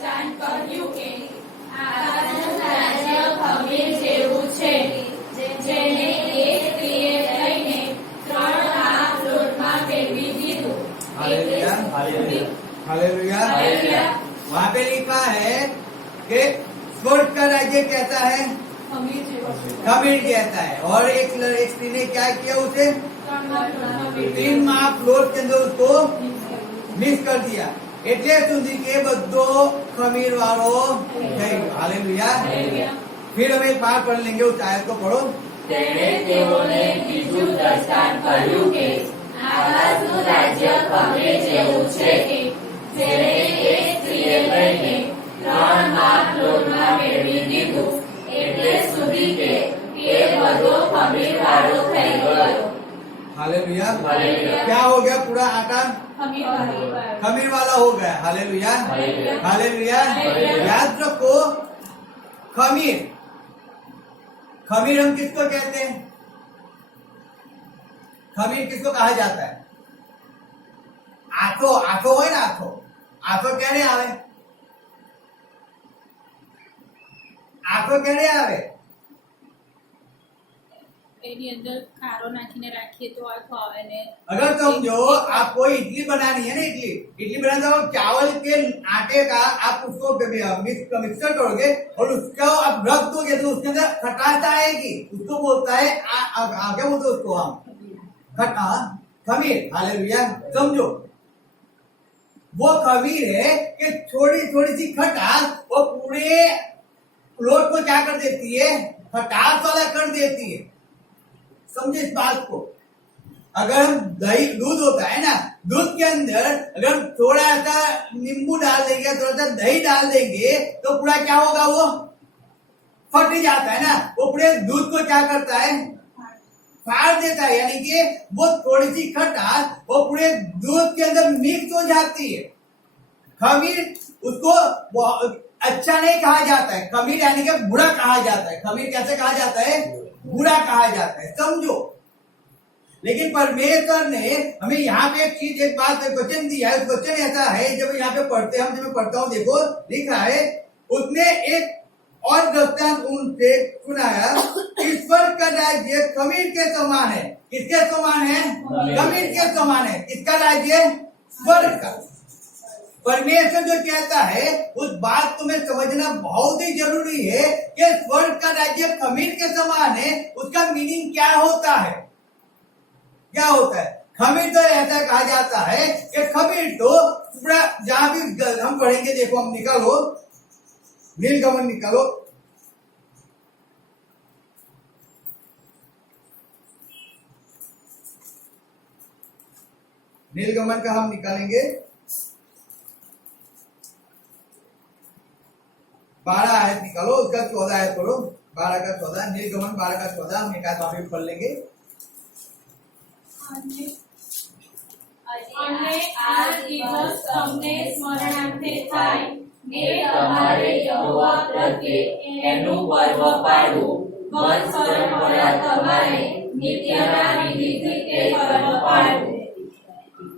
દ્રષ્ટાંત કહ્યું કે આકાશનું રાજ્ય ખમીર જેવું છે, જેને એક સ્ત્રીએ લઈને 3 હાથ લોટમાં ફેરવી દીધું. Hallelujah hallelujah hallelujah. वहाँ पे लिखा है कि स्वर्ग का राज्य कैसा है? ખમીર જેવું છે. खमीर कहता है। और एक स्त्री ने क्या किया? उसे 3 હાથ લોટમાં ફેરવી 3 माप लोट के अंदर उसको मिक्स कर दिया। એટલે સુધી કે બધો खमीर वालों થઈ ગયો। हालेलुया। હાલેલુયા. फिर हम एक बार पढ़ लेंगे, उस आयत को पढ़ो। તેણે તેઓને બીજું દ્રષ્ટાંત કહ્યું કે આકાશનું રાજ્ય ખમીર જેવું છે, જેને એક સ્ત્રીએ લઈને 3 હાથ લોટમાં ફેરવી દીધું, એટલે સુધી કે એ બધો ખમીર વાળો થઈ ગયો. हालेलुया। हालेलुया। क्या हो गया? पूरा आटा ખમીર વાળો. खमीर वाला हो गया। Hallelujah hallelujah. हालेलुया। हालेलुया। याद रखो, खमीर खमीर हम किसको कहते हैं? खमीर किसको कहा जाता है? आथो आथो हो ना, आथो आथो क्यारे आवे? आथो क्यारे आवे? એની અંદર ખારો નાખીને રાખીએ તો આખો આવે ને अगर समझो आपको इडली बनानी है ना, इडली बनाते हो, चावल के आटे का आप उसको मिक्सर करोगे और उसका आप रख दोगे तो उसके अंदर खटास आएगी। उसको बोलता है क्या बोलते हैं उसको हम? खटा खमीर। हालेलुया। समझो, वो खमीर है कि थोड़ी थोड़ी सी खटास वो पूरे लोट को क्या कर देती है? खटास वाला कर देती है। समझे इस बात को? अगर हम दही दूध होता है ना, दूध के अंदर अगर हम थोड़ा सा नींबू डाल देंगे, थोड़ा सा दही डाल देंगे तो पूरा क्या होगा? वो फट जाता है ना। वो पूरे दूध को क्या करता है? फाड़ देता है। यानी कि वो थोड़ी सी खटास वो पूरे दूध के अंदर मिक्स हो जाती है। खमीर उसको अच्छा नहीं कहा जाता है। खमीर यानी कि बुरा कहा जाता है। खमीर कैसे कहा जाता है? बुरा कहा जाता है। समझो, लेकिन परमेश्वर ने हमें यहाँ पे एक चीज, एक बात, क्वेश्चन दिया है। क्वेश्चन ऐसा है, जब यहाँ पे पढ़ते हम, जब मैं पढ़ता हूँ, देखो लिखा है, उसने एक और दृष्टांत उनसे सुनाया, ईश्वर का राज्य खमीर के समान है। किसके समान है? खमीर के समान है। किसका राज्य? स्वर्ग का। परमेश्वर जो कहता है उस बात को में समझना बहुत ही जरूरी है कि स्वर्ग का राज्य खमीर के समान है। उसका मीनिंग क्या होता है? क्या होता है? खमीर तो ऐसा कहा जाता है कि खमीर तो पूरा, जहां भी हम पढ़ेंगे, देखो हम निकालो, नीलगमन निकालो, नीलगमन का हम निकालेंगे 12 आयत निकालो, उसका 14 आयत करो। 12 का 14, नीलगमन 12 का 14 हम एक आयत वापस पढ़ लेंगे। અને આ દિવસ તમને સ્મરણાર્થે થાય ને તમારે યહોવા પ્રત્યે એનું પર્વ પાડવું, વર્ષ પરંપરા તમારે નિત્યના વિધિથી તે પર્વ પાડવું.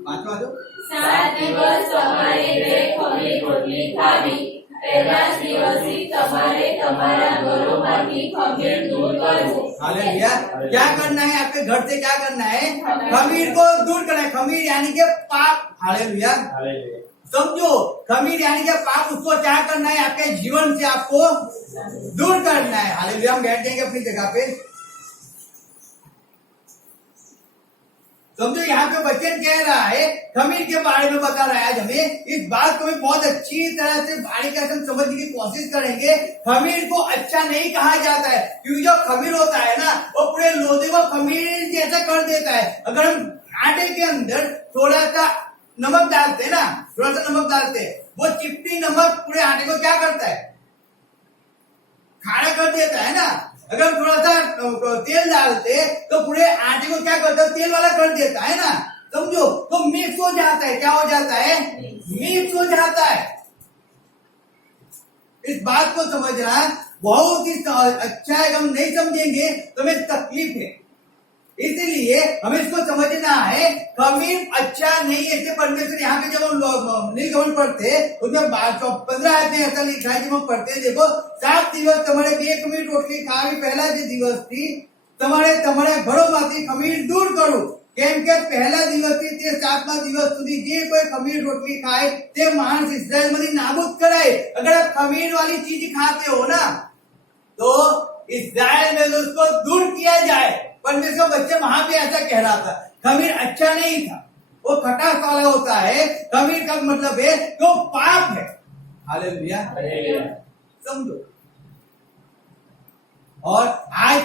पांचवा जो 7 દિવસ તમારે બે ખમીર રોટલી ખાવી. પહેલા દિવસથી તમારે તમારા ઘરોમાંથી ખમીર દૂર કરવું. हालेलुया। क्या करना है? आपके घर से क्या करना है? खमीर को दूर करना है। खमीर यानी के पाप। हालेलुया। समझो, खमीर यानी के पाप, उसको क्या करना है? आपके जीवन से आपको दूर करना है। हालेलुया। हम बैठ जाएंगे अपनी जगह पे। समझो, यहाँ पे वचन कह रहा है, खमीर के बारे में बता रहा है। आज हमें इस बात को भी बहुत अच्छी तरह से बारीकी से समझने की कोशिश करेंगे। खमीर को अच्छा नहीं कहा जाता है, क्योंकि जो खमीर होता है ना, वो पूरे लोहे को खमीर जैसा कर देता है। अगर हम आटे के अंदर थोड़ा सा नमक डालते हैं ना, थोड़ा सा नमक डालते हैं, वो चिपटी नमक पूरे आटे को क्या करता है? खारा कर देता है ना। अगर थोड़ा सा तेल डालते तो पूरे आटे को क्या करता है? तेल वाला कर देता है ना। समझो, तो मिक्स हो जाता है। क्या हो जाता है? मिक्स हो जाता है। इस बात को समझना बहुत ही अच्छा है। हम नहीं समझेंगे तो हमें तकलीफ है। इसीलिए हमें इसको समझना है, खमीर अच्छा नहीं है। इसलिए परमेश्वर यहाँ पे जब हम नीलकमल पढ़ते उसमें 15 आयत में ऐसा लिखा है, जब हम पढ़ते हैं देखो 7 દિવસ તમારે 2 ખમીર રોટલી ખાવી, પહેલા જે દિવસ थी તમારે તમારા ઘરોમાંથી ખમીર દૂર કરવું, કેમ કે પહેલા દિવસથી તે 7મા દિવસ સુધી જે કોઈ ખમીર રોટલી ખાય તે માણસ ઇઝરાયલમાંથી નાબૂદ कराए। अगर आप खमीर वाली चीज खाते हो ना तो इस्राएल में उसको दूर किया जाए। परमेश्वर बच्चे वहां पे ऐसा कह रहा था, खमीर अच्छा नहीं था, वो खटास वाला होता है। खमीर का मतलब है कि वो पाप है। हालेलुया, समझो। और आज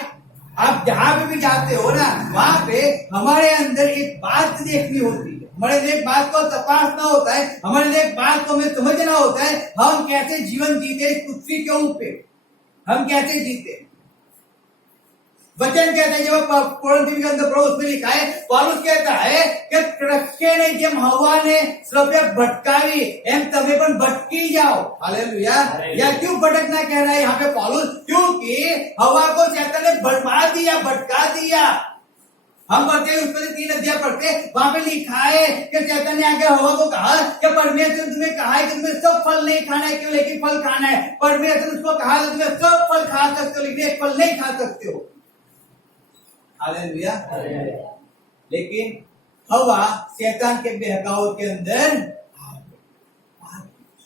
आप जहां पे भी जाते हो ना, वहां पे हमारे अंदर एक बात देखनी होती है, हमारे लिए एक बात को तपासना होता है, हमारे लिए एक बात को हमें समझना होता है, हम कैसे जीवन जीते इस पृथ्वी के ऊपर, हम कैसे जीते। वचन कहता है, जब कोरिन्थियों के अंदर उसमें लिखा है, पौलुस कहता है कि कृष्ण ने जब हवा ने श्रव्य भटकावी एम तबे पर भटकी जाओ। हालेलुया। या क्यों भटकना कह रहा है यहाँ पे पौलुस? क्योंकि हवा को शैतान ने भटका दिया, भटका दिया। हम पढ़ते हैं उसमें 3 अध्याय पढ़ते, वहां पे लिखा है कि शैतान ने आके हवा को कहा कि परमेश्वर ने तुम्हें कहा है कि तुम्हें सब फल नहीं खाना है, केवल एक ही फल खाना है। परमेश्वर ने उसको कहा कि तुम्हें सब फल खा सकते हो, लेकिन एक फल नहीं खा सकते हो। हालेलुया। लेकिन हवा शैतान के बहकाव के अंदर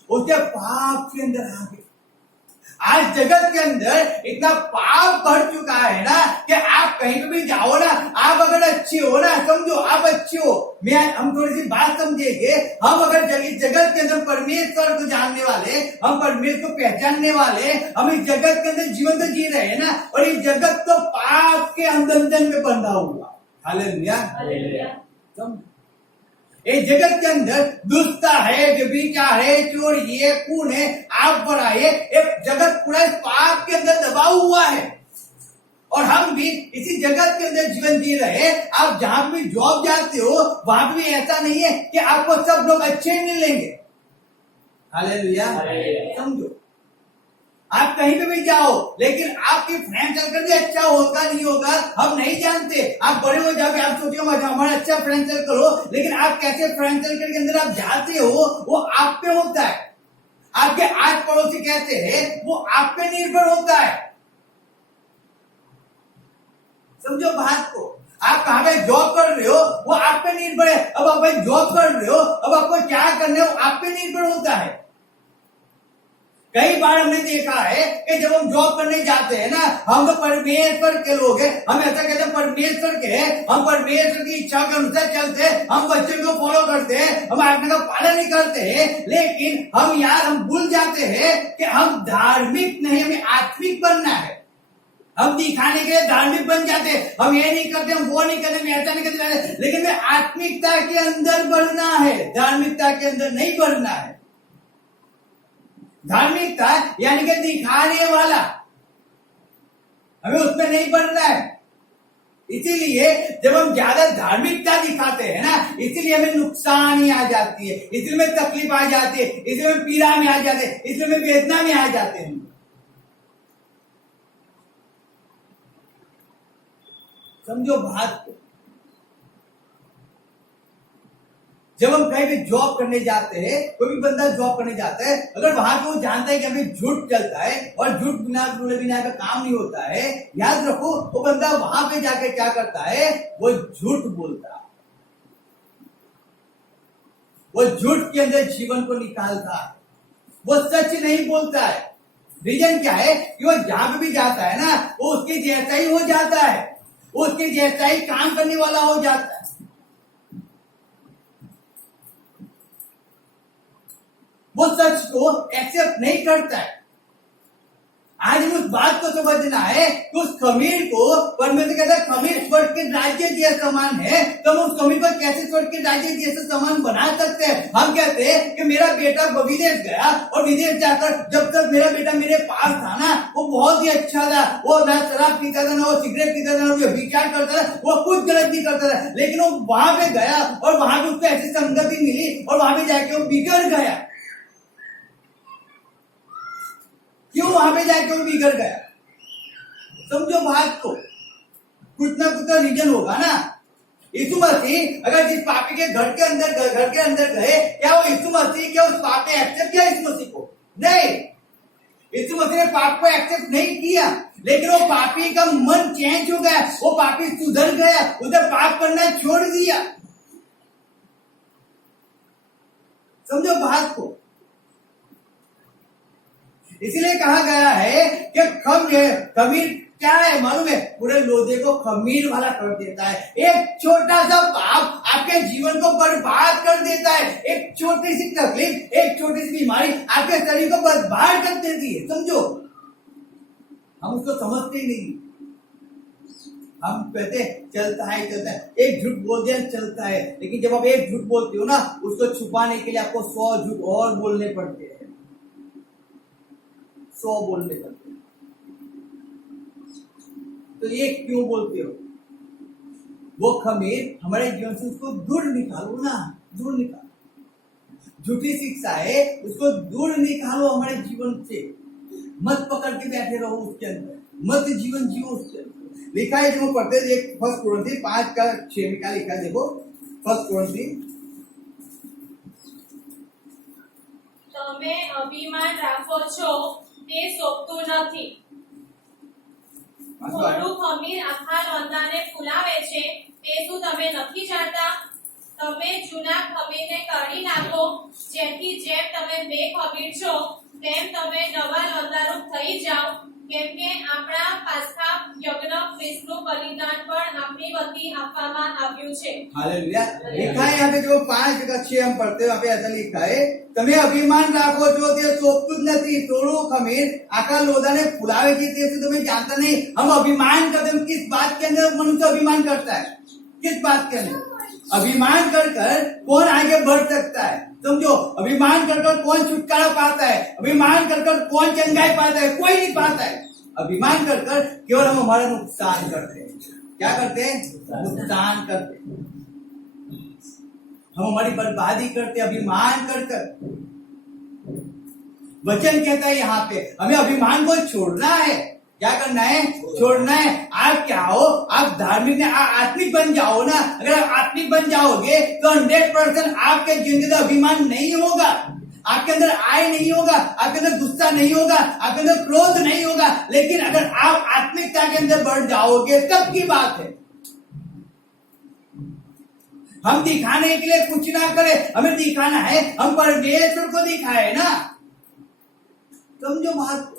उसके पाप के अंदर आ गई। आज जगत के अंदर इतना पाप बढ़ चुका है ना कि आप कहीं पे भी जाओ ना, आप अगर अच्छे हो ना, समझो आप अच्छे हो, हम थोड़ी सी बात समझेंगे। हम अगर इस जगत के अंदर परमेश्वर को जानने वाले, हम परमेश्वर को पहचानने वाले, हम इस जगत के अंदर जीवन तो जी रहे हैं ना, और इस जगत तो पाप के अंदर में बंधा हुआ। हालेलुया। समझो, इस जगत के अंदर दुष्टता है, व्यभिचार है, चोर ये खून है, आप बढ़ाए, एक जगत पूरा पाप के अंदर दबा हुआ है। और हम भी इसी जगत के अंदर जीवन जी रहे। आप जहां भी जॉब जाते हो वहां भी ऐसा नहीं है कि आपको सब लोग अच्छे मिलेंगे। हालेलुया। समझो, आप कहीं पे भी जाओ, लेकिन आपकी फ्रेंड सर्कल भी अच्छा होगा नहीं होगा हम नहीं जानते। आप बड़े हो जाओगे, आप सोचोगे हमारा अच्छा फ्रेंड सर्कल हो, लेकिन आप कैसे फ्रेंड सर्कल के अंदर आप जाते हो वो आप पे होता है। आपके आस पड़ोसी कहते हैं वो आप पे निर्भर होता है। समझो बात को, आप कहाँ पे जॉब कर रहे हो वो आप पे निर्भर है। अब आप जॉब कर रहे हो, अब आपको क्या करना है वो आप पे निर्भर होता है। कई बार हमने देखा है कि जब हम जॉब करने जाते हैं ना, हम तो परमेश्वर के लोग हैं, हम ऐसा कहते हैं परमेश्वर के हैं, हम परमेश्वर की इच्छा के अनुसार चलते हैं, हम बच्चों को फॉलो करते हैं, हम आज्ञा का पालन नहीं करते हैं। लेकिन हम भूल जाते हैं कि हम धार्मिक नहीं, हमें आत्मिक बनना है। हम दिखाने के लिए धार्मिक बन जाते हैं, हम ये नहीं करते, हम वो नहीं करते, हम ऐसा नहीं करते, लेकिन हमें आत्मिकता के अंदर बढ़ना है, धार्मिकता के अंदर नहीं बढ़ना है। धार्मिकता यानी कि दिखाने वाला, हमें उसमें नहीं बढ़ना है। इसीलिए जब हम ज्यादा धार्मिकता दिखाते हैं ना, इसीलिए हमें नुकसान ही आ जाती है, इसलिए हमें तकलीफ आ जाती है, इसलिए हमें पीड़ा में आ जाते हैं, इसलिए हमें वेदना में आ जाते हैं। समझो बात को। जब हम कहीं भी जॉब करने जाते हैं, कोई भी बंदा जॉब करने जाता है, अगर वहां पे वो जानता है कि हमें झूठ चलता है और झूठ बिना का काम नहीं होता है, याद रखो वो बंदा वहां पे जाके क्या करता है, वो झूठ बोलता है, वो झूठ के अंदर जीवन को निकालता है, वो सच नहीं बोलता है। रीजन क्या है कि वो जहां पे भी जाता है ना, वो उसके जैसा ही हो जाता है, वो उसके जैसा ही काम करने वाला हो जाता है। वो सच को एक्सेप्ट नहीं करता है। आज उस बात को समझना है कि उस खमीर को परमेश्वर कहता है खमीर स्वर्ग के राज्य जैसा समान है, तो हम उस खमीर को कैसे स्वर्ग के राज्य जैसा समान बना सकते हैं? हम कहते हैं कि मेरा बेटा विदेश गया और विदेश जाकर जब तक मेरा बेटा मेरे पास था ना, वो बहुत ही अच्छा था, वो ना शराब पीता था, ना वो सिगरेट पीता था, ना वो विचार करता था, वो कुछ गलत नहीं करता था, लेकिन वो वहां पे गया और वहां पे उसको ऐसी संगति मिली और वहां पे जाके वो बिगड़ गया। क्यों वहां पे जाके वो बिगड़ गया? समझो बात को। कुछ ना कुछ तो रीजन होगा ना। यीशु मसीह अगर जिस पापी के घर के अंदर गए, क्या वो यीशु मसीह क्या उस पाप ने एक्सेप्ट किया यीशु मसीह को? नहीं, यीशु मसीह ने पाप को एक्सेप्ट नहीं किया, लेकिन वो पापी का मन चेंज हो गया, वो पापी सुधर गया, उसे पाप करना छोड़ दिया। समझो बात को। इसलिए कहा गया है कि खमीर क्या है मालूम है? पूरे लोहे को खमीर वाला कर देता है। एक छोटा सा पाप आपके जीवन को बर्बाद कर देता है। एक छोटी सी तकलीफ, एक छोटी सी बीमारी आपके शरीर को बर्बाद कर देती है। समझो, हम उसको समझते ही नहीं। हम कहते चलता है, एक झूठ बोल दिया चलता है, लेकिन जब आप एक झूठ बोलते हो ना, उसको छुपाने के लिए आपको 100 झूठ और बोलने पड़ते हैं। 100 बोलने पड़ते हैं। तो ये क्यों बोलते हो? वो खमीर हमारे जीवन से उसको दूर निकालो ना, दूर निकालो। झूठी शिक्षा है, उसको दूर निकालो हमारे जीवन से। मत पकड़ के बैठे रहो उसके अंदर, मत जीवन जियो उसके अंदर। लिखा है, जो पढ़ते देख 1 कोरिन्थी 5:6 में क्या लिखा है देखो। 1 कोरिन्थी, તમે અભિમાન રાખો છો તે શોભતું નથી. થોડું ખમીર આખા લોંધાને ફૂલાવે છે તે શું તમે નથી જાણતા? તમે જૂના ખમીરને કાઢી નાખો, જેથી જેમ તમે બે ખમીર છો તેમ તમે નવા લોંધારૂપ થઈ જાઓ, કેમ કે આપણા પાસ્કા યજ્ઞ ખ્રિસ્તનું બલિદાન પણ આપણી વતી આપવામાં આવ્યું છે. हालेलुया। लिखा है यहाँ पे जो 5:6 हम पढ़ते हैं, वहाँ पे ऐसा लिखा है, તમે અભિમાન રાખો છો તે શોભતું જ નથી, થોડું ખમીર આખા લોધાને ફુલાવે છે તે તમે जानता नहीं। हम अभिमान करते हैं, किस बात के अंदर मनुष्य अभिमान करता है? किस बात के अंदर अभिमान कर कौन आगे बढ़ सकता है? समझो, अभिमान कर कौन छुटकारा पाता है? अभिमान कर कौन चंगाई पाता है? कोई नहीं पाता है। अभिमान कर केवल हम हमारा नुकसान करते हैं। क्या करते हैं? नुकसान करते हैं, हम हमारी बर्बादी करते, अभिमान कर। वचन कहता है यहाँ पे हमें अभिमान को छोड़ना है। क्या करना है? छोड़ना है। आप क्या हो? आप धार्मिक आत्मिक बन जाओ ना। अगर आप आत्मिक बन जाओगे तो 100% आपके जिंदगी में अभिमान नहीं होगा, आपके अंदर आय नहीं होगा, आपके अंदर गुस्सा नहीं होगा, आपके अंदर क्रोध नहीं होगा। लेकिन अगर आप आत्मिकता के अंदर बढ़ जाओगे तब की बात है। हम दिखाने के लिए कुछ ना करें, हमें दिखाना है, हम परमेश्वर को दिखाए ना। समझो बात को।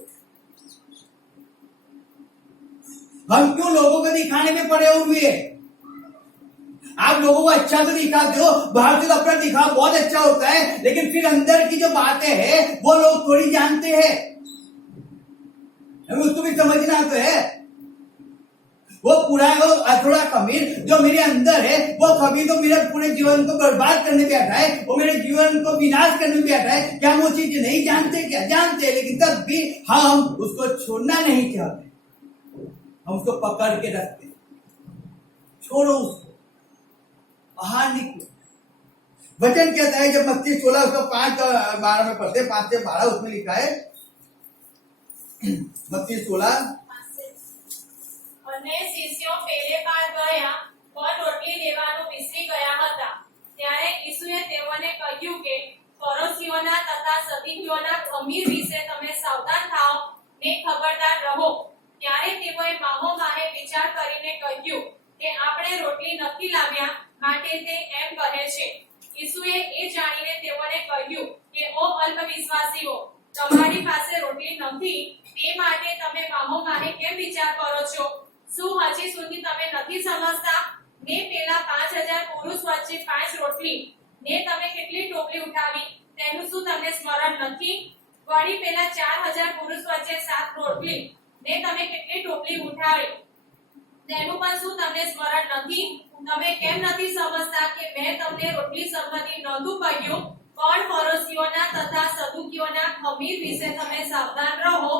हम क्यों लोगों को दिखाने में पड़े हुए हैं? आप लोगों को अच्छा तो दिखाते हो, बाहर से तो अपना दिखावा बहुत अच्छा होता है, लेकिन फिर अंदर की जो बातें हैं वो लोग थोड़ी जानते हैं। हमें उसको भी समझना तो है। वो पूरा थोड़ा खमीर जो मेरे अंदर है, वो खमीर तो मेरे पूरे जीवन को बर्बाद करने पे आता है, वो मेरे जीवन को विनाश करने पे आता है। क्या हम वो चीज नहीं जानते? क्या जानते हैं, लेकिन तब भी हम उसको छोड़ना नहीं चाहते, हम उसको पकड़ के रखते। छोड़ो उसको, बाहर निकलो। वचन कहता है, जब मत्ती 16 उसको 5:12 में पढ़ते, 5 से 12 उसमें लिखा है, मत्ती 16। અને શિષ્યો પેલે પાર ગયા પણ રોટલી લેવાનું વિસરી ગયા હતા. ત્યારે ઈસુએ તેઓને કહ્યું કે ફરોશીઓના તથા સદુકીઓના ખમીર વિશે તમે સાવધાન થાઓ ને ખબરદાર રહો. ત્યારે તેઓએ માહોમાહે વિચાર કરીને કહ્યું કે આપણે રોટલી નથી લાવ્યા, માટે તે એમ કહે છે. ઈસુએ એ જાણીને તેઓને કહ્યું કે ઓ અલ્પવિશ્વાસીઓ, તમારી પાસે રોટલી નથી, તે માટે તમે માહોમાહે કેમ વિચાર કરો છો? શું હજી સુધી તમે નથી સમજતા? ને પેલા 5000 પુરુષ વચ્ચે 5 રોટલી ને તમે કેટલી ટોપલી ઉઠાવી તેનું શું તમને સ્મરણ નથી? વળી પેલા 4000 પુરુષ વચ્ચે 7 રોટલી ને તમે કેટલી ટોપલી ઉઠાવી તેનું પણ શું તમને સ્મરણ નથી? તમે કેમ નથી સમજતા કે મેં તમને રોટલી સંબંધી નહોતું કહ્યું, પણ ફરોશીઓના તથા સદુકીઓના ખમીર વિશે તમે સાવધાન રહો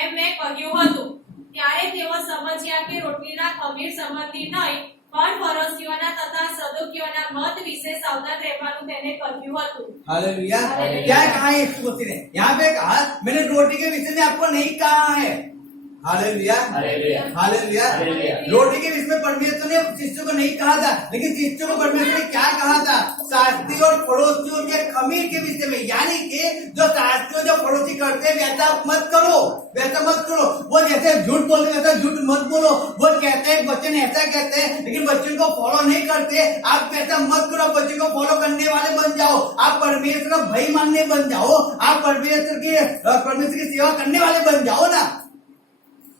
એમ મેં કહ્યું હતું. ત્યારે તેઓ સમજ્યા કે રોટલીના ખમીર સંબંધી નહીં, પણ ફરોશીઓના તથા સદુકીઓના મત વિશે સાવધાન રહેવાનું તેને કહ્યું હતું. हालेलुया। क्या कहा है यीशु मसीह ने? यहाँ पे कहा, मैंने रोटी के विषय में आपको नहीं कहा है। Hallelujah, hallelujah, hallelujah. हालेलुया। रोटी के विषय में परमेश्वर ने शिष्यों को नहीं कहा था, लेकिन शिष्यों को परमेश्वर ने क्या कहा था? शास्त्री और पड़ोसियों के खमीर के विषय में, यानी कि जो शास्त्री जो पड़ोसी करते हैं वैसा मत करो, वैसा मत करो। वो जैसे झूठ बोलते वैसा झूठ मत बोलो। वो कहते हैं बच्चे ने ऐसा कहते हैं, लेकिन बच्चों को फॉलो नहीं करते। आप वैसा मत करो, बच्चों को फॉलो करने वाले बन जाओ। आप परमेश्वर का भय मानने बन जाओ। आप परमेश्वर की सेवा करने वाले बन जाओ ना।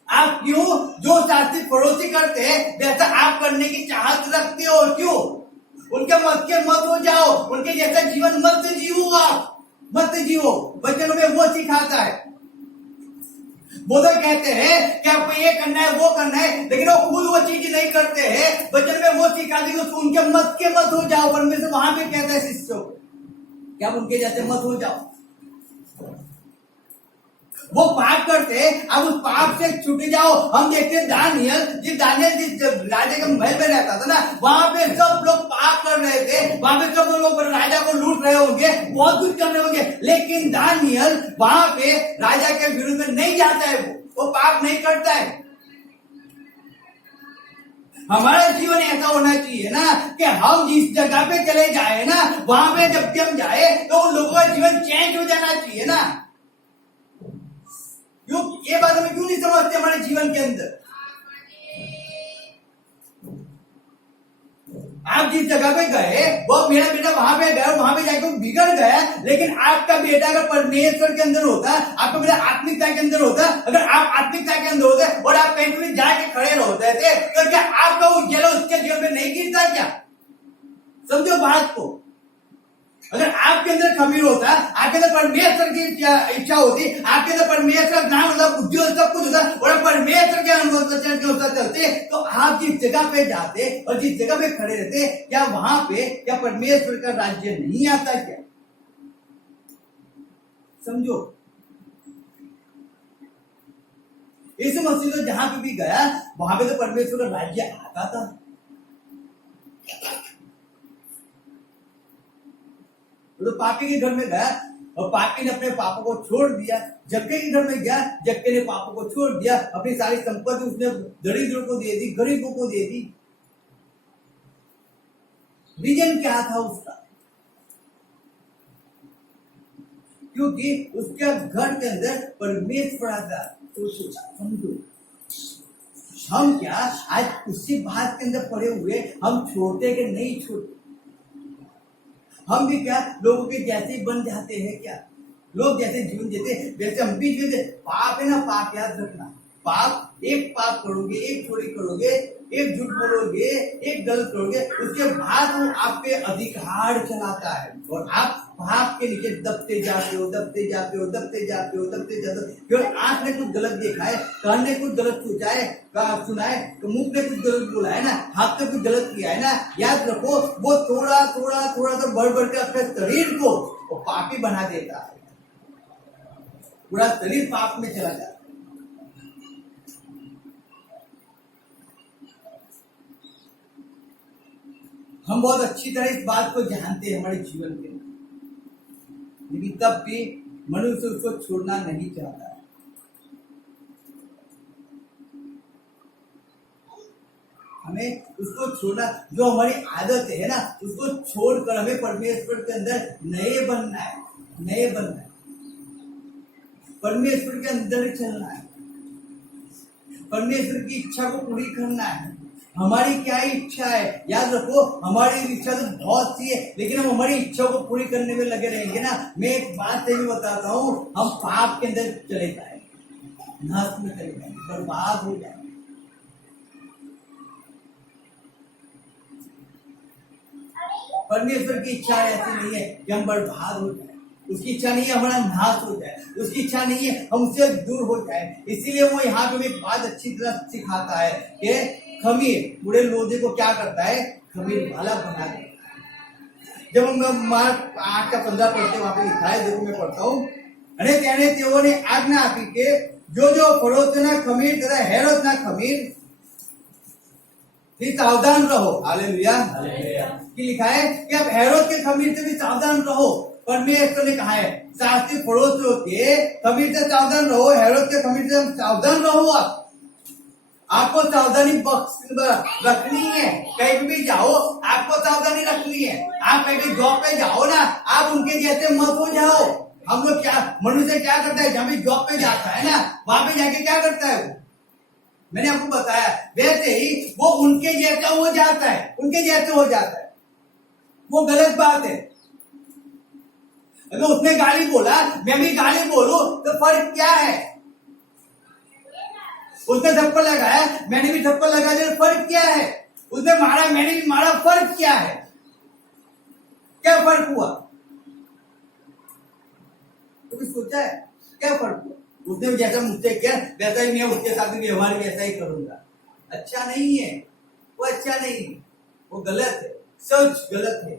आप क्यों जो शास्त्री पड़ोसी करते हैं वैसा आप करने की चाहत रखते हो? क्यों? उनके मत के मत हो जाओ, उनके जैसा जीवन मत जियो, आप मत जियो। बच्चों में वो सिखाता है। वो तो कहते हैं कि आपको ये करना है वो करना है, लेकिन वो खुद वो चीज नहीं करते हैं। बच्चों में वो सिखाते हैं उनके मत के मत हो जाओ। परमेश्वर वहां पे कहता है शिष्यों कि आप उनके जैसे मत हो जाओ। वो पाप करते, अब उस पाप से छूट जाओ। हम देखते हैं दानियल जिस राजा के महल में रहता था ना, वहां पे सब लोग पाप कर रहे थे। वहां पे सब लोग राजा को लूट रहे होंगे, बहुत कुछ कर रहे होंगे, लेकिन दानियल वहां पे राजा के विरुद्ध में नहीं जाता है। वो पाप नहीं करता है। हमारा जीवन ऐसा होना चाहिए ना कि हम जिस जगह पे चले जाए ना, वहां पे जब भी हम जाए तो उन लोगों का जीवन चेंज हो जाना चाहिए ना। क्यों ये बात हमें क्यों नहीं समझते हमारे जीवन के अंदर? आप जिस जगह पे गए वो मेरा बेटा वहां पे गया, वहां पे जाकर बिगड़ गया, लेकिन आपका बेटा अगर परमेश्वर के अंदर होता, आपका बेटा आत्मिकता के अंदर होता, अगर आप आत्मिकता के अंदर होते और आप कहीं पे जाके खड़े रहते थे, तो क्या आपका उज्जवल उसके जीवन में नहीं गिरता क्या? समझो बात को। अगर आपके अंदर खमीर होता, आपके अंदर परमेश्वर की इच्छा होती, आपके अंदर परमेश्वर का ज्ञान होता, बुद्धि होता, सब कुछ होता, और परमेश्वर के अनुसार चलते, तो आप जिस जगह पे जाते और जिस जगह पे खड़े रहते, क्या वहां पे क्या परमेश्वर का राज्य नहीं आता क्या? समझो। इस मसीह तो जहां पे भी गया वहां पे तो परमेश्वर का राज्य आता था। तो पापी के घर में गया और पापी ने अपने पापों को छोड़ दिया। जक्के के घर में गया, जक्के ने पापों को छोड़ दिया, अपनी सारी संपत्ति उसने दरिद्रों को दे दी, गरीबों को दे दी। रीजन क्या था उसका? क्योंकि उसके घर के अंदर परमेश्वर आता। तो समझो, हम क्या आज उसी बात के अंदर पड़े हुए, हम छोटे के नहीं छोटे, हम भी क्या लोगों के जैसे ही बन जाते हैं क्या? लोग जैसे जीवन जीते वैसे हम भी जीते। पाप है ना, पाप याद रखना। पाप, एक पाप करोगे, एक चोरी करोगे, एक झूठ बोलोगे, एक गलत करोगे, उसके बाद वो आप पे अधिकार चलाता है और आप पाप के नीचे दबते जाते हो, दबते जाते हो, दबते जाते हो, दबते जाते हो। फिर आंख ने कुछ गलत देखा है, कान ने कुछ गलत सोचा है, सुना है, तो मुंह ने कुछ गलत बोला है ना, हाथ ने कुछ गलत किया है ना, याद रखो वो थोड़ा थोड़ा थोड़ा सा बढ़ बढ़ के अपने शरीर को वो पापी बना देता है। पूरा शरीर पाप में चला जाता है। हम बहुत अच्छी तरह इस बात को जानते हैं हमारे जीवन के, लेकिन तब भी मनुष्य उसको छोड़ना नहीं चाहता है। हमें उसको छोड़ना, जो हमारी आदत है ना, उसको छोड़कर हमें परमेश्वर के अंदर नए बनना है, नए बनना है, परमेश्वर के अंदर चलना है, परमेश्वर की इच्छा को पूरी करना है। हमारी क्या इच्छा है? याद रखो, हमारी इच्छा तो बहुत सी है, लेकिन हम हमारी इच्छा को पूरी करने में लगे रहेंगे ना, मैं एक बात से भी बताता हूँ, हम पाप के अंदर चले जाएंगे, नाश में चले जाएंगे, बर्बाद हो जाएंगे। परमेश्वर की इच्छा ऐसी नहीं है कि हम बर्बाद हो जाए, उसकी इच्छा नहीं है हमारा नाश हो जाए, उसकी इच्छा नहीं है हम उससे दूर हो जाए। इसीलिए वो यहाँ पे एक बात अच्छी तरह सिखाता है कि खमीर पूरे लोहे को क्या करता है? खमीर वाला बना देता है। जब हम मार्क 8 का 15 पढ़ते वहां पे लिखा है, देखो मैं पढ़ता हूँ। અને તેણે તેઓને આજ્ઞા આપી કે જો જો ફરોશના ખમીર તથા હેરોદના ખમીર થી सावधान रहो। हालेलुया। हालेलुया। कि लिखा है कि आप हेरोद के खमीर से भी सावधान रहो। परमेश्वर ने कहा है शास्त्री फरोशियों के खमीर से सावधान रहो, हेरोद के खमीर से सावधान रहो। आपको सावधानी रखनी है। कहीं भी जाओ आपको सावधानी रखनी है। आप कहीं जॉब पे जाओ ना, आप उनके जैसे मत हो जाओ। हम लोग क्या मनुष्य क्या करता है, जब भी जॉब पे जाता है ना, वहां पे जाके क्या करता है वो, मैंने आपको बताया, वैसे ही वो उनके जैसा हो जाता है, उनके जैसे हो जाता है। वो गलत बात है। अगर उसने गाली बोला मैं भी गाली बोलूं तो फर्क क्या है? उसने थप्पड़ लगाया मैंने भी थप्पड़ लगा दिया, फर्क क्या है? उसने मारा मैंने भी मारा, फर्क क्या है? क्या फर्क हुआ? कभी सोचा है क्या फर्क हुआ? उसने जैसा मुझसे किया वैसा ही मैं उसके साथ भी व्यवहार वैसा ही करूंगा। अच्छा नहीं है वो, अच्छा नहीं है वो, गलत है, सोच गलत है,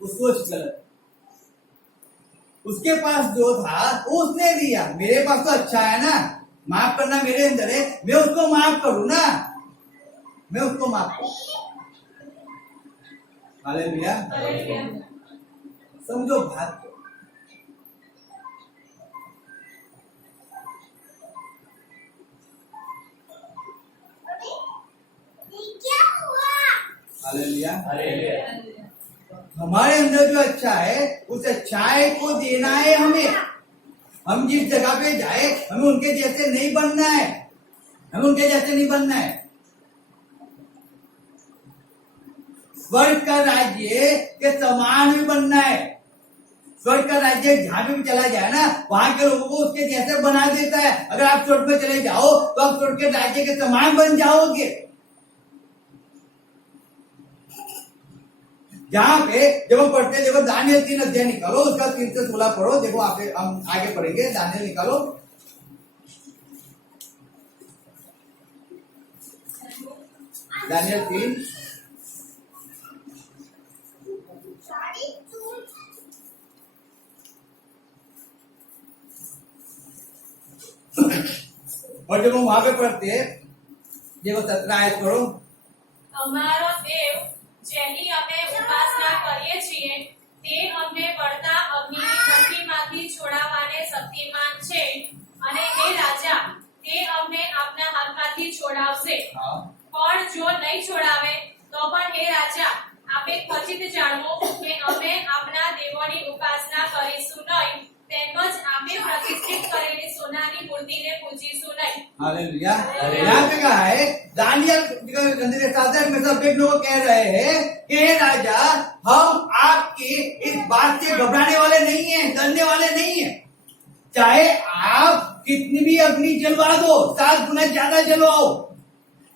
वो सोच गलत है। उसके पास जो था वो उसने दिया, मेरे पास तो अच्छा है ना, माफ करना मेरे अंदर है, मैं उसको माफ करूं ना, मैं उसको माफ करूं। हालेलुया। समझो बात को। हालेलुया। हमारे अंदर जो अच्छा है उस अच्छाई को देना है हमें। हम जिस जगह पे जाए हमें उनके जैसे नहीं बनना है, हमें उनके जैसे नहीं बनना है। स्वर्ग का राज्य के समान भी बनना है। स्वर्ग का राज्य जहां भी चला जाए ना, वहां के लोगों को उसके जैसे बना देता है। अगर आप स्वर्ग में चले जाओ तो आप स्वर्ग के राज्य के समान बन जाओगे। जहां पे जब हम पढ़ते देखो, दानियल 3 अध्याय निकालो, उसका 3 से 16 पढ़ो। देखो हम आगे पढ़ेंगे। दानियल निकालो, दानियल 3 और जब हम वहां पे पढ़ते देखो 17 आयत पढ़ो। અમારો દેવ જેની અમે ઉપાસના કરીએ છીએ તે અમને બળતા અગ્નિની ભઠ્ઠીમાંથી છોડાવવાને શક્તિમાન છે, અને હે રાજા તે અમને આપના હાથમાંથી છોડાવશે। પણ જો નહીં છોડાવે તો પણ હે રાજા આપે ખચિત જાણવો કે અમે આપના દેવોની ઉપાસના કરીશું નહીં, તેમજ આપે પ્રતિષ્ઠિત કરેલી સોનાની મૂર્તિને પૂજીશું નહીં। हालेलुया। यहाँ पे कहा है दानियल साधक में सब लोग कह रहे हैं कि राजा हम आपकी इस बात से घबराने वाले नहीं हैं, डरने वाले नहीं हैं। चाहे आप कितनी भी अग्नि जलवा दो, 7 गुना ज्यादा जलवाओ,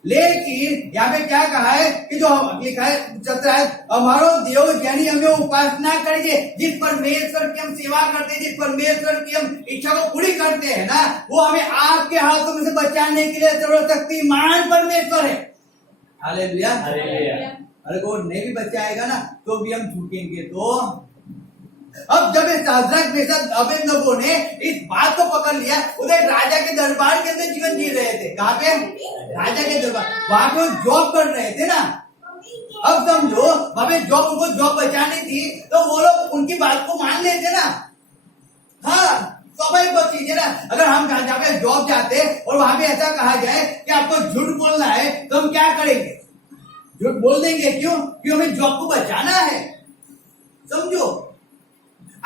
लेकिन यहाँ पे क्या कहा है कि जो लिखा है 17, हमारो देव यानी हमें उपासना करेंगे, जिस परमेश्वर की हम सेवा करते हैं, जिस परमेश्वर की हम इच्छा को पूरी करते हैं ना, वो हमें आपके हाथों में से बचाने के लिए सर्वशक्तिमान परमेश्वर है। हालेलुया। अरे वो नहीं भी बचाएगा ना तो भी हम झुकेंगे। तो अब जब शाद्रक मेशक अबेदनगो ने इस बात को पकड़ लिया, उधर राजा के दरबार के अंदर जीवन जी रहे थे। कहाँ पे? राजा के दरबार, वहां पे जॉब कर रहे थे ना। अब समझो वहां पे जॉब, उनको जॉब बचानी थी तो वो लोग उनकी बात को मान लेते ना। हाँ, स्वाभाविक बात चीज है ना। अगर हम जहाँ पे जॉब जाते और वहां पे ऐसा कहा जाए कि आपको झूठ बोलना है तो हम क्या करेंगे? झूठ बोल देंगे। क्यों? क्यों हमें जॉब को बचाना है। समझो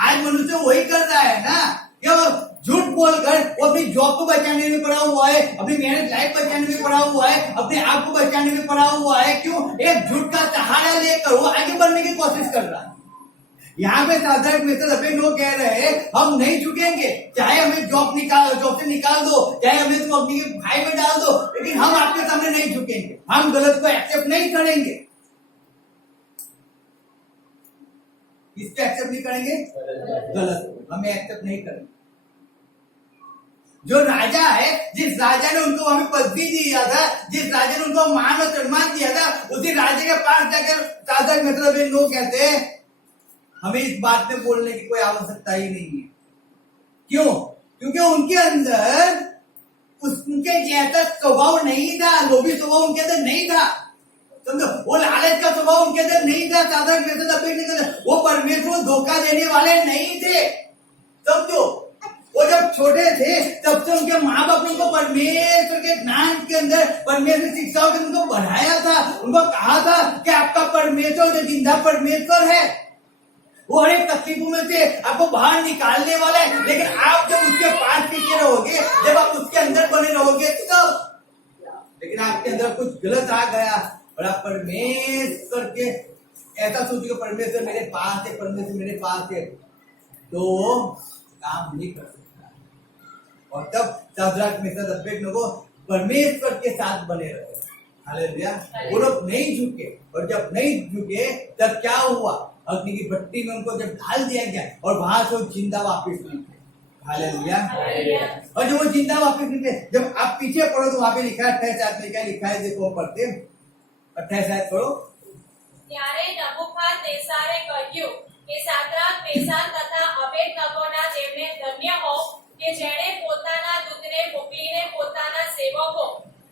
आज मनुष्य वही कर रहा है ना, कि झूठ बोलकर वो अपनी जॉब को बचाने में पड़ा हुआ है, अपनी मैरिज लाइफ बचाने में पड़ा हुआ है, अपने आप को बचाने में पड़ा हुआ है। क्यों? एक झूठ का सहारा लेकर वो आगे बढ़ने की कोशिश कर रहा है। यहाँ पे साधारण में सभी लोग कह रहे हैं हम नहीं झुकेंगे, चाहे हमें जॉब से निकाल दो, चाहे हमें तुम अपनी भाई में डाल दो, लेकिन हम आपके सामने नहीं झुकेंगे, हम गलत को एक्सेप्ट नहीं करेंगे। इसको एक्सेप्ट नहीं करेंगे, गलत हमें एक्सेप्ट नहीं करेंगे। जो राजा है, जिस राजा ने उनको हमें पदवी दिया था, जिस राजा ने उनको मान और सम्मान दिया था, उसी राजा के पास जाकर साधक मतलब लोग कहते हैं हमें इस बात में बोलने की कोई आवश्यकता ही नहीं है। क्यों? क्योंकि उनके अंदर उनके जैसा स्वभाव नहीं था, लोभी स्वभाव उनके अंदर नहीं था। समझो, वो लालच का स्वभाव उनके अंदर नहीं था, साधक में से अपेक्षा नहीं करते, वो परमेश्वर को धोखा देने वाले नहीं थे। समझो, वो जब छोटे थे तब से उनके माँ बाप ने उनको परमेश्वर के ज्ञान के अंदर, परमेश्वर की शिक्षाओं के अंदर उनको बढ़ाया था, उनको कहा था कि आपका परमेश्वर जो जिंदा परमेश्वर है, वो हर एक तकलीफों में से आपको बाहर निकालने वाला है। लेकिन आप जब उसके पास पीछे रहोगे, जब आप उसके अंदर बने रहोगे तब, लेकिन आपके अंदर कुछ गलत आ गया और आप परमेश्वर के ऐसा सोचोगे परमेश्वर मेरे पास है, परमेश्वर मेरे पास है, तो काम नहीं कर सकता। और तब शाद्राक मेशक अबेदनगो को परमेश्वर के साथ बने रहे। हालेलुया। वो लोग नहीं झुके, और जब नहीं झुके तब क्या हुआ, अग्नि की भट्टी में उनको जब डाल दिया गया और वहां से वो जिंदा वापस निकले। हालेलुया। और जब वो जिंदा वापस निकले, जब आप पीछे पढ़ो तो वहां पे लिखा है 28 में क्या लिखा है, देखो पढ़ते 28 पढ़ो। ત્યારે નબૂખદનેસ્સારે કહ્યું કે શાદ્રાક, મેશાક તથા અબેદનગોના તેમને ધન્ય હો કે જેણે પોતાના દૂતને મોકલીને પોતાના સેવકો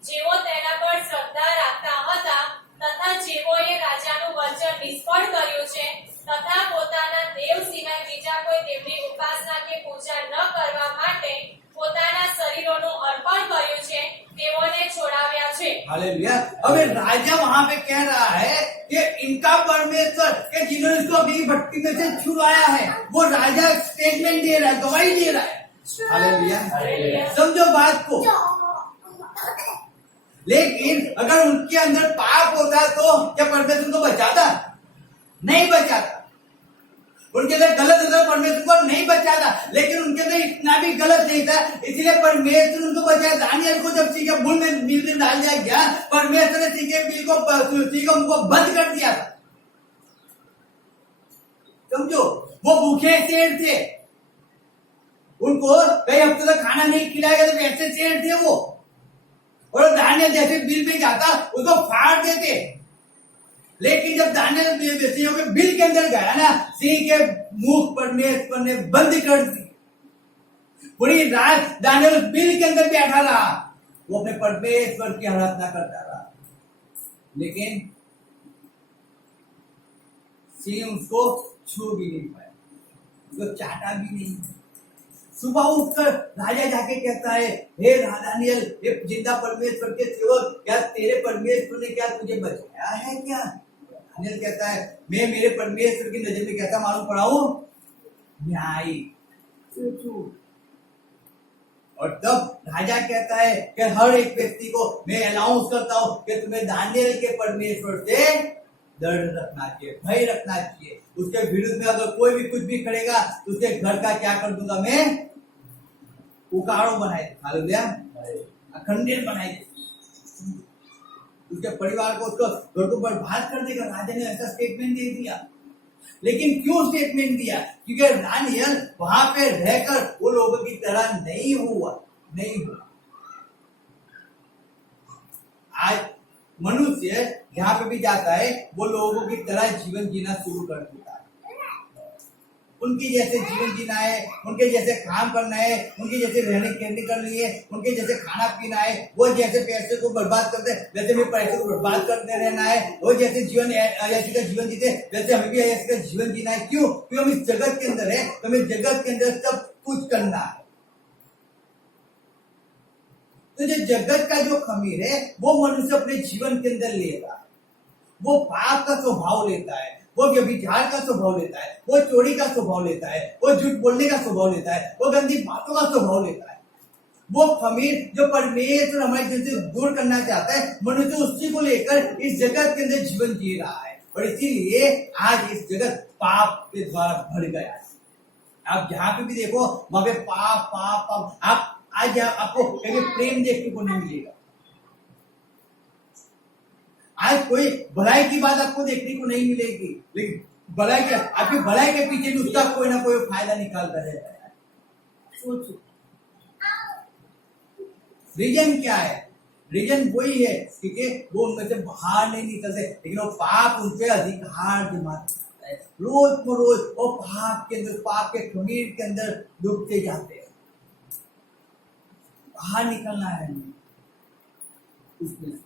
જેઓ તેના પર શ્રદ્ધા રાખતા હતા તથા જેઓએ રાજાનું વચન નિષ્ફળ કર્યું છે તથા પોતાના દેવ સિવાય બીજા કોઈ તેમની ઉપાસના કે પૂજા ન કરવા માટે પોતાના શરીરોનું અર્પણ કર્યું છે તેઓને છોડાવ્યા છે। हालेलुया। अब ये राजा वहां पे कह रहा है कि इनका परमेश्वर कि जिन्होंने इसको अग्नि भट्टी में से छुड़ाया है, वो राजा स्टेटमेंट दे रहा है, गवाही दे रहा है। हालेलुया। समझो बात को। लेकिन अगर उनके अंदर पाप होता तो क्या परमेश्वर उनको बचाता? नहीं बचाता। उनके अंदर गलत होता परमेश्वर को नहीं बचाता, लेकिन उनके अंदर इतना भी गलत नहीं था, इसलिए परमेश्वर उनको बचाया। दानियल को जब सी के बुल में बिल में डाल दिया गया, परमेश्वर ने सी के बिल को उनको बंद कर दिया था। समझो, वो भूखे शेर थे, उनको कई हफ्ते तक खाना नहीं खिलाया गया, तो वैसे शेर थे वो। और दानियल जैसे बिल में जाता उसको फाड़ देते। लेकिन जब दानियल सिंह के बिल के अंदर गया ना, सिंह के मुख परमेश्वर ने बंद कर दी। पूरी रात दानियल बिल के अंदर बैठा रहा, वो अपने परमेश्वर की आराधना करता रहा, लेकिन सिंह उसको छू भी नहीं पाया, उसको चाटा भी नहीं। सुबह उठकर राजा जाके कहता है, हे दानियल, हे जिंदा परमेश्वर के सेवक, क्या तेरे परमेश्वर ने क्या तुझे बचाया है क्या? दानियल कहता है, मैं मेरे परमेश्वर की नजर में कैसा मालूम पड़ा हूं? न्यायी। और तब राजा कहता है कि हर एक व्यक्ति को मैं अनाउंस करता हूं कि तुम्हें दानियल के परमेश्वर से डर रखना चाहिए, भय रखना चाहिए। उसके विरुद्ध में अगर कोई भी कुछ भी करेगा तो उसके घर का क्या कर दूंगा मैं? उकाड़ो बनाए, हालेलुया, अखंडित बनाए, उसके परिवार को, उसको घर को बर्बाद कर देगा। राजा ने ऐसा स्टेटमेंट दे दिया। लेकिन क्यों स्टेटमेंट दिया? क्योंकि दानियल वहां पे रहकर वो लोगों की तरह नहीं हुआ। आज मनुष्य जहां पे भी जाता है वो लोगों की तरह जीवन जीना शुरू कर देता है। उनके जैसे जीवन जीना है, उनके जैसे काम करना है, उनके जैसे रहने कहने करनी है, उनके जैसे खाना पीना है। वो जैसे पैसे को बर्बाद करते हैं वैसे भी पैसे को बर्बाद करते रहना है। वो जैसे जीवन ऐसे का जीवन जीते वैसे हमें भी ऐसे का जीवन जीना है। क्यों? क्योंकि हम इस जगत के अंदर है, तो हमें जगत के अंदर सब कुछ करना है। तो जो जगत का जो खमीर है वो मनुष्य अपने जीवन के अंदर लेगा। वो पाप का स्वभाव लेता है, वो व्यभिचार का स्वभाव लेता है, वो चोरी का स्वभाव लेता है, वो झूठ बोलने का स्वभाव लेता है, वो गंदी बातों का स्वभाव लेता है। वो खमीर जो परमेश्वर हमारे दिल से दूर करना चाहता है, मनुष्य उसी को लेकर इस जगत के अंदर जीवन जी रहा है। और इसीलिए आज इस जगत पाप के द्वारा भर गया है। आप जहां पे भी देखो वहां पे पाप पाप पाप। आप आज आपको कहीं प्रेम देखने को नहीं मिलेगा। आज कोई भलाई की बात आपको देखने को नहीं मिलेगी, लेकिन भलाई के आपकी भलाई के पीछे भी उसका कोई ना कोई फायदा निकालता रहता है। सोचो रीजन क्या है? रीजन वही है क्योंकि वो उनमें से बाहर नहीं निकलते, लेकिन वो पाप उनपे अधिकार जमाता है। रोज को रोज वो पाप के अंदर, पाप के खमीर के अंदर डूबते जाते हैं। बाहर निकलना है उसमें।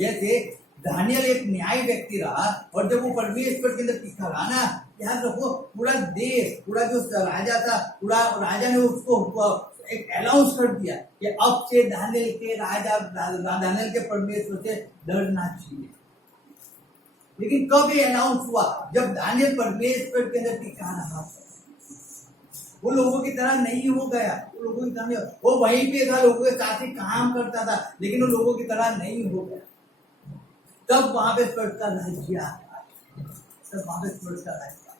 जैसे दानियल एक न्यायी व्यक्ति रहा और जब वो परमेश्वर के अंदर टिका रहा ना, याद रखो पूरा देश, पूरा जो राजा था, पूरा राजा ने उसको एक अनाउंस कर दिया कि अब से दानियल के परमेश्वर से डरना चाहिए। लेकिन कब ये अनाउंस हुआ? जब दानियल परमेश्वर के अंदर टिका रहा। वो लोगों की तरह नहीं हो गया, वो लोगों की तरह नहीं, वो वहीं पे था, लोगों के साथ ही काम करता था, लेकिन वो लोगों की तरह नहीं हो गया। तब वहां पे स्वर्ग का राज्य आया, तब वहां पे स्वर्ग का राज्य आया।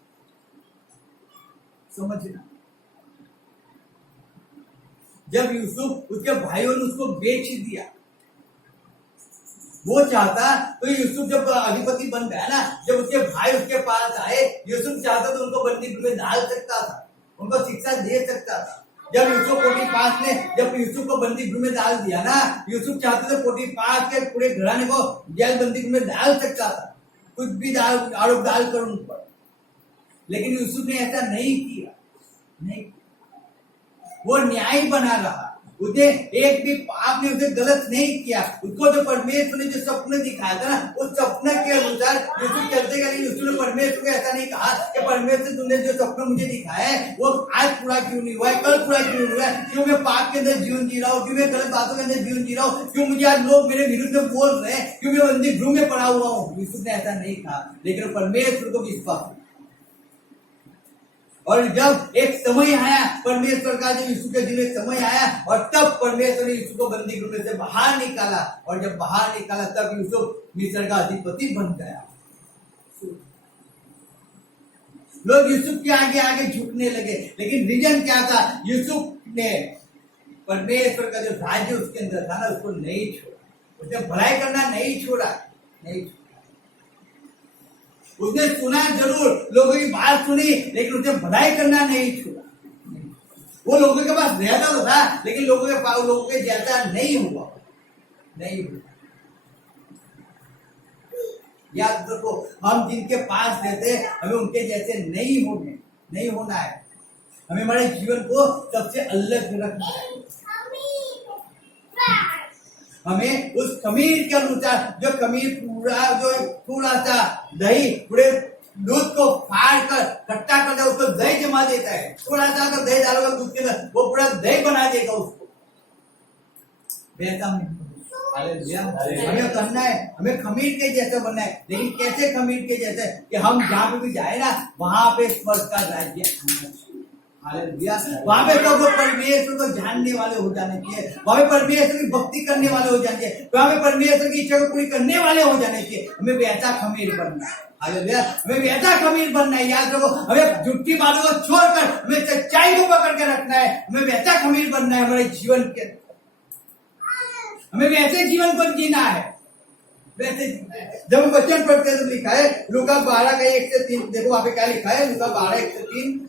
समझना, जब यूसुफ उसके भाइयों ने उसको बेच दिया, वो चाहता तो यूसुफ जब अधिपति बन गया ना, जब उसके भाई उसके पास आए, यूसुफ चाहता तो उनको बंदी में डाल सकता था, उनको शिक्षा दे सकता था। जब यूसुफ पोटीफास ने जब यूसुफ को बंदी गृह में डाल दिया ना, यूसुफ चाहते थे पोटीफास के पूरे घराने को जेल बंदी गृह में डाल सकता था, कुछ भी आरोप डाल कर उन पर, लेकिन यूसुफ ने ऐसा नहीं किया। नहीं, वो न्याय बना रहा, उसने एक भी पाप ने उसे गलत नहीं किया। उसको जो परमेश्वर ने जो सपने दिखाया था ना, उस सपने के अनुसार यूसुफ चलते गए। यूसुफ ने परमेश्वर को ऐसा नहीं कहा कि परमेश्वर तुमने जो सपना मुझे दिखाया है वो आज पूरा क्यों नहीं हुआ है, कल पूरा क्यों नहीं हुआ है, क्यों मैं पाप के अंदर जीवन जी रहा हूँ, क्यों मैं गलत बातों के अंदर जीवन जी रहा हूँ, क्यों मुझे आज लोग मेरे विरुद्ध में बोल रहे हैं, क्यों मैं बंदी गृह में पड़ा हुआ हूँ। यूसुफ ने ऐसा नहीं कहा, लेकिन परमेश्वर को विश्वास। और जब एक समय आया परमेश्वर का, जब यीशु के दिन एक समय आया और तब परमेश्वर ने यीशु को बंदी गृह से बाहर निकाला, और जब बाहर निकाला तब यूसुफ मिस्र का अधिपति बन गया। लोग यूसुफ के आगे आगे झुकने लगे, लेकिन रीजन क्या था? यूसुफ ने परमेश्वर का जो राज्य उसके अंदर था ना, उसको नहीं छोड़ा, उसने भलाई करना नहीं छोड़ा, नहीं छोड़ा। उसने सुना जरूर, लोगों की बात सुनी, लेकिन उसने भलाई करना नहीं छोड़ा। वो लोगों के पास रहता तो था, लेकिन लोगों के जैसा नहीं हुआ, नहीं हुआ। याद रखो, हम जिनके पास रहते हैं हमें उनके जैसे नहीं होना है। हमें हमारे जीवन को सबसे अलग रखना है। हमें उस खमीर के अनुसार, जो खमीर पूरा सा दही, पूरे दूध को फाड़ कर खट्टा कर दे, उसको दही जमा देता है। थोड़ा सा अगर दही डालोगे दूध के अंदर, वो पूरा दही बना देगा उसको। वैसा हमें करना है, हमें खमीर के जैसे बनना है। लेकिन कैसे खमीर के जैसे? कि हम जहाँ पे भी जाए ना, वहां पे स्वर्ग का राज्य वहां पे तो परमेश्वर को जानने वाले हो जाने चाहिए, वहां पे परमेश्वर की भक्ति करने वाले हो जाने चाहिए, वहां पे परमेश्वर की इच्छा को पूरी करने वाले हो जाने चाहिए। हमें वैसा खमीर बनना है, हमें वैसा खमीर बनना है। याद रखो, हमें झूठी बातों को छोड़कर हमें सच्चाई को पकड़ के रखना है। हमें वैसा खमीर बनना है हमारे जीवन के, हमें वैसे जीवन को जीना है, वैसे। जब वचन पढ़ते तो लिखा है लूका 12 का 1 से 3, देखो वहां पे क्या लिखा है, लूका 12 1 से 3।